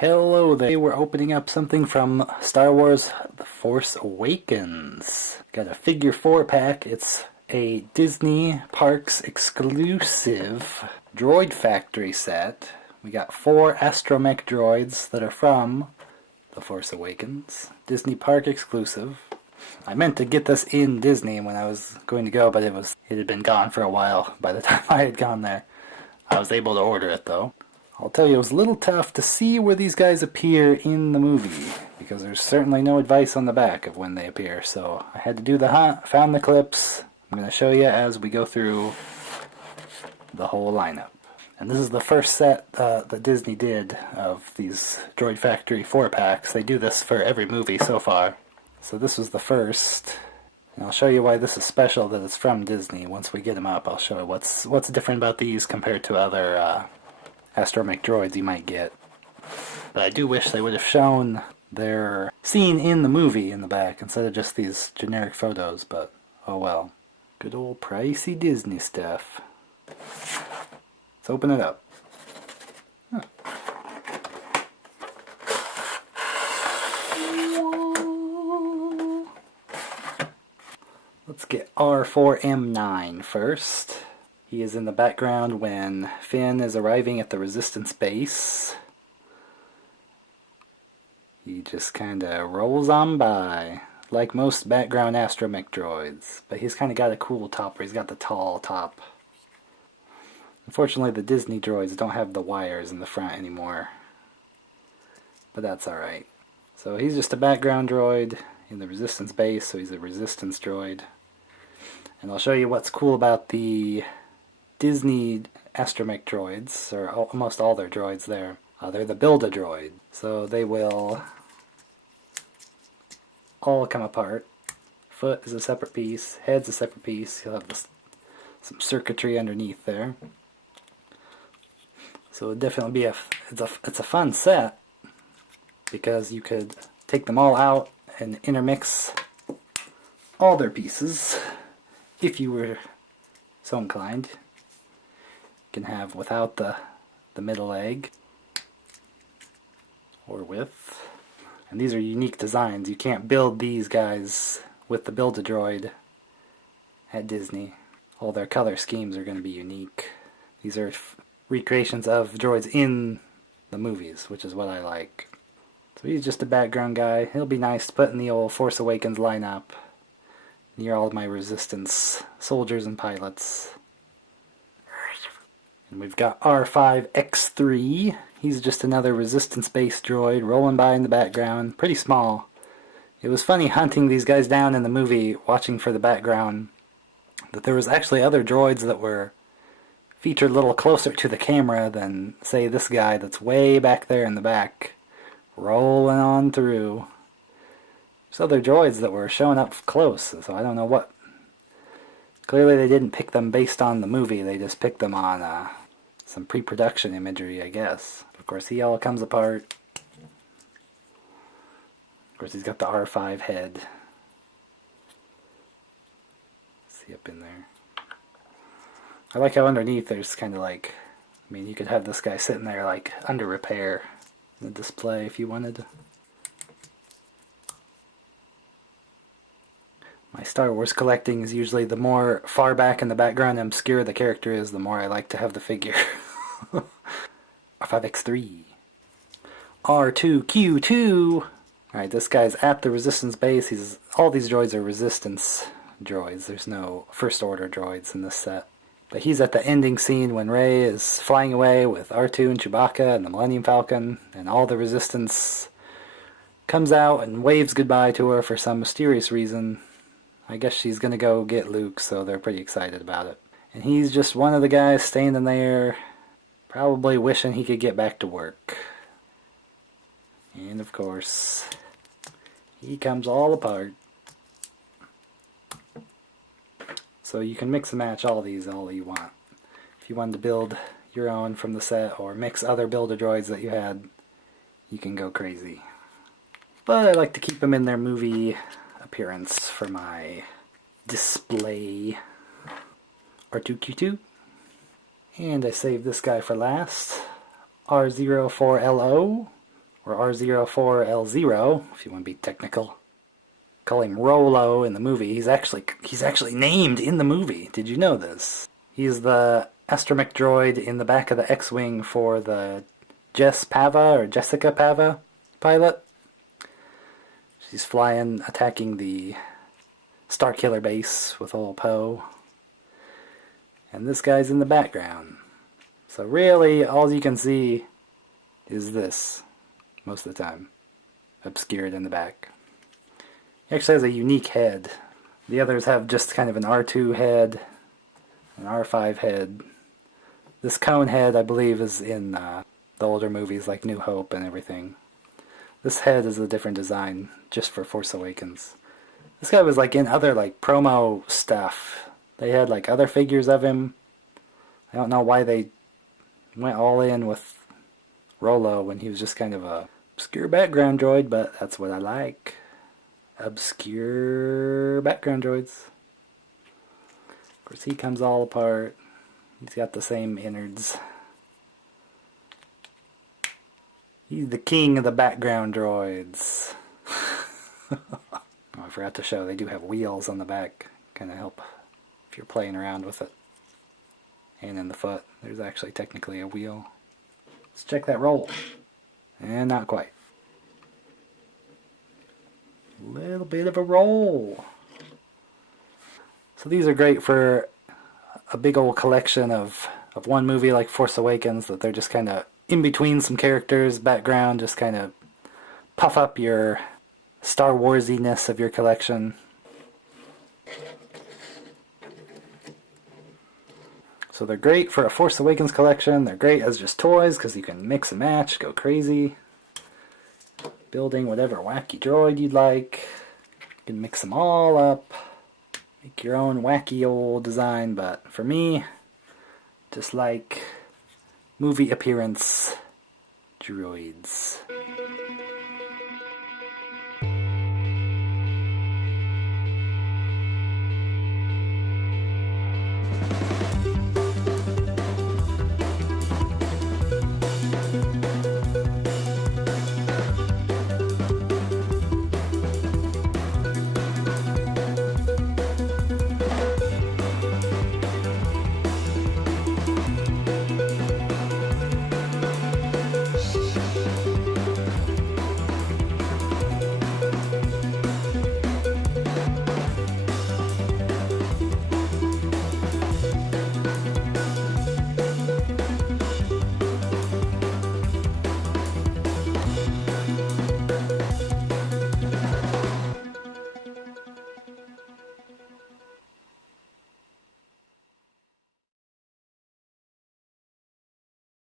Hello there, we're opening up something from Star Wars The Force Awakens. Got a figure 4-pack. It's a Disney Parks exclusive droid factory set. We got 4 astromech droids that are from The Force Awakens. Disney Park exclusive. I meant to get this in Disney when I was going to go, but it had been gone for a while by the time I had gone there. I was able to order it though. I'll tell you, it was a little tough to see where these guys appear in the movie, because there's certainly no advice on the back of when they appear, so I had to do the hunt, found the clips. I'm going to show you as we go through the whole lineup. And this is the first set that Disney did of these Droid Factory 4-packs. They do this for every movie so far. So this was the first, and I'll show you why this is special that it's from Disney. Once we get them up, I'll show you what's different about these compared to other astromech droids you might get. But I do wish they would have shown their scene in the movie in the back instead of just these generic photos, but oh well. Good old pricey Disney stuff. Let's open it up. Huh. Let's get R4M9 first. He is in the background when Finn is arriving at the Resistance base. He just kinda rolls on by, like most background astromech droids. But he's kinda got a cool topper, he's got the tall top. Unfortunately the Disney droids don't have the wires in the front anymore. But that's alright. So he's just a background droid in the Resistance base, so he's a Resistance droid. And I'll show you what's cool about the Disney astromech droids, or almost all their droids there. They're the build-a-droid. So they will all come apart. Foot is a separate piece, head's a separate piece. You'll have some circuitry underneath there. So it'll definitely be it's a fun set, because you could take them all out and intermix all their pieces if you were so inclined. You can have without the middle egg, or with. And these are unique designs. You can't build these guys with the build-a-droid at Disney. All their color schemes are going to be unique. These are recreations of droids in the movies, which is what I like. So he's just a background guy. He'll be nice to put in the old Force Awakens lineup near all of my Resistance soldiers and pilots. And we've got R5X3. He's just another Resistance-based droid rolling by in the background. Pretty small. It was funny hunting these guys down in the movie, watching for the background, that there was actually other droids that were featured a little closer to the camera than, say, this guy that's way back there in the back, rolling on through. There's other droids that were showing up close, so I don't know what. Clearly they didn't pick them based on the movie, they just picked them on some pre-production imagery, I guess. Of course, he all comes apart. Of course, he's got the R5 head. See up in there. I like how underneath there's kind of like, I mean, you could have this guy sitting there like under repair in the display if you wanted. My Star Wars collecting is usually the more far back in the background and obscure the character is, the more I like to have the figure. R5X3. R2Q2. Alright, this guy's at the Resistance base. All these droids are Resistance droids. There's no First Order droids in this set. But he's at the ending scene when Rey is flying away with R2 and Chewbacca and the Millennium Falcon, and all the Resistance comes out and waves goodbye to her for some mysterious reason. I guess she's gonna go get Luke, so they're pretty excited about it. And he's just one of the guys standing there, probably wishing he could get back to work. And of course, he comes all apart. So you can mix and match all these all you want. If you wanted to build your own from the set, or mix other build-a-droids that you had, you can go crazy. But I like to keep them in their movie appearance for my display. R2Q2. And I saved this guy for last. R04LO or R04L0, if you want to be technical. Call him Rolo in the movie. He's actually named in the movie. Did you know this? He's the astromech droid in the back of the X-Wing for the Jessica Pava pilot. She's flying, attacking the Starkiller base with old Poe. And this guy's in the background. So really, all you can see is this, most of the time. Obscured in the back. He actually has a unique head. The others have just kind of an R2 head, an R5 head. This cone head, I believe, is in the older movies like New Hope and everything. This head is a different design, just for Force Awakens. This guy was like in other like promo stuff. They had like other figures of him. I don't know why they went all in with Rolo when he was just kind of a obscure background droid, but that's what I like. Obscure background droids. Of course, he comes all apart. He's got the same innards. He's the king of the background droids. Oh, I forgot to show, they do have wheels on the back. Kind of help if you're playing around with it. And in the foot, there's actually technically a wheel. Let's check that roll. And not quite. Little bit of a roll. So these are great for a big old collection of one movie like Force Awakens, that they're just kind of in between some characters, background, just kind of puff up your Star Warsiness of your collection. So they're great for a Force Awakens collection. They're great as just toys because you can mix and match, go crazy. Building whatever wacky droid you'd like. You can mix them all up. Make your own wacky old design, but for me, just like movie appearance droids.